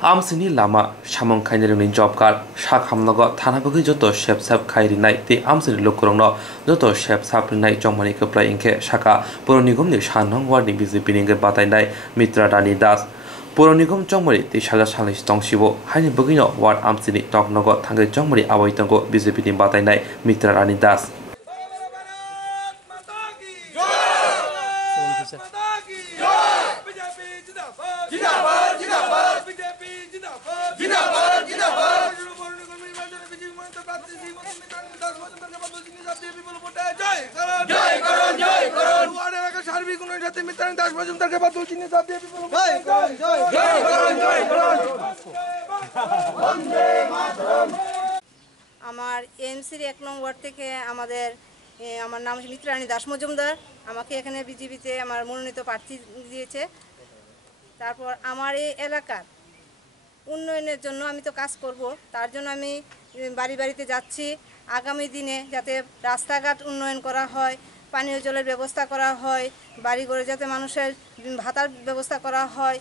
Amsini lama samong khainirungni job card sak hamnogo thanabugui joto shep sap khairinai te amsini lokurongno joto shep saprinai jongmani koplai ingke saka puro nigomni sanong warni BJP ni batainai Mitra Rani Das puro nigom jongmani te saja salai tongsibo haini bugino ward amsini toknogo thangai jongmani awaitongo BJP ni batainai Mitra Rani Das আমার এমসির 1 নং word থেকে আমার নাম মিত্রা রানী দাস মজুমদার আমাকে এখানে বিজেপিতে আমার মনোনীত প্রার্থী দিয়েছে। তারপর আমার এই এলাকার উন্নয়নের জন্য আমি তো কাজ করব, তার জন্য আমি বাড়ি বাড়িতে যাচ্ছি। আগামী দিনে যাতে রাস্তাঘাট উন্নয়ন করা হয়, পানীয় জলের ব্যবস্থা করা হয়, বাড়িঘরে যাতে মানুষের ভাতার ব্যবস্থা করা হয়,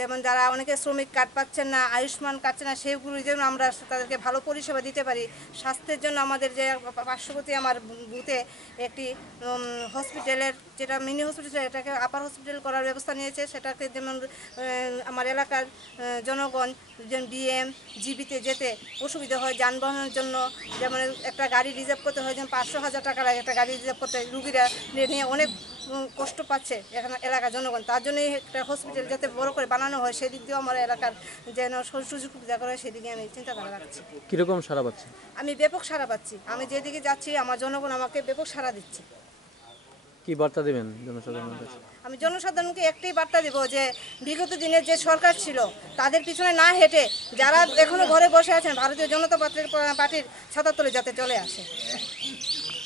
যেমন যারা অনেকে শ্রমিক কার্ড পাচ্ছেন না, আয়ুষ্মান পাচ্ছে না, সেইগুলির জন্য আমরা তাদেরকে ভালো পরিষেবা দিতে পারি। স্বাস্থ্যের জন্য আমাদের যে পার্শ্ববর্তী আমার বুথে একটি হসপিটালের যেটা মিনি হসপিটাল এটাকে আপার হসপিটাল করার ব্যবস্থা নিয়েছে। সেটাকে যেমন আমার এলাকার জনগণ যেমন ডিএম জিবিতে যেতে অসুবিধা হয়, যানবাহনের জন্য যেমন একটা গাড়ি রিজার্ভ করতে হয়, যেমন 500,000 টাকা লাগে একটা গাড়ি রিজার্ভ করতে, রুগীরা নিয়ে অনেক কষ্ট পাচ্ছে এখানে এলাকার জনগণ। তার জন্যই একটা হসপিটাল যাতে বড় করে বানানো হয়, সেদিক দিয়েও আমার এলাকার যেন সুযোগ সুবিধা করে সেদিকে আমি চিন্তাধারা রাখছি। কীরকম সাড়া পাচ্ছি? আমি ব্যাপক সাড়া পাচ্ছি। আমি যেদিকে যাচ্ছি আমার জনগণ আমাকে ব্যাপক সাড়া দিচ্ছে। কি বার্তা দেবেন জনসাধারণের কাছে? আমি জনসাধারণকে একটাই বার্তা দেব যে বিগত দিনের যে সরকার ছিল তাদের পিছনে না হেঁটে যারা এখনো ঘরে বসে আছেন ভারতীয় জনতা পার্টির ছাতার তলে যাতে চলে আসে।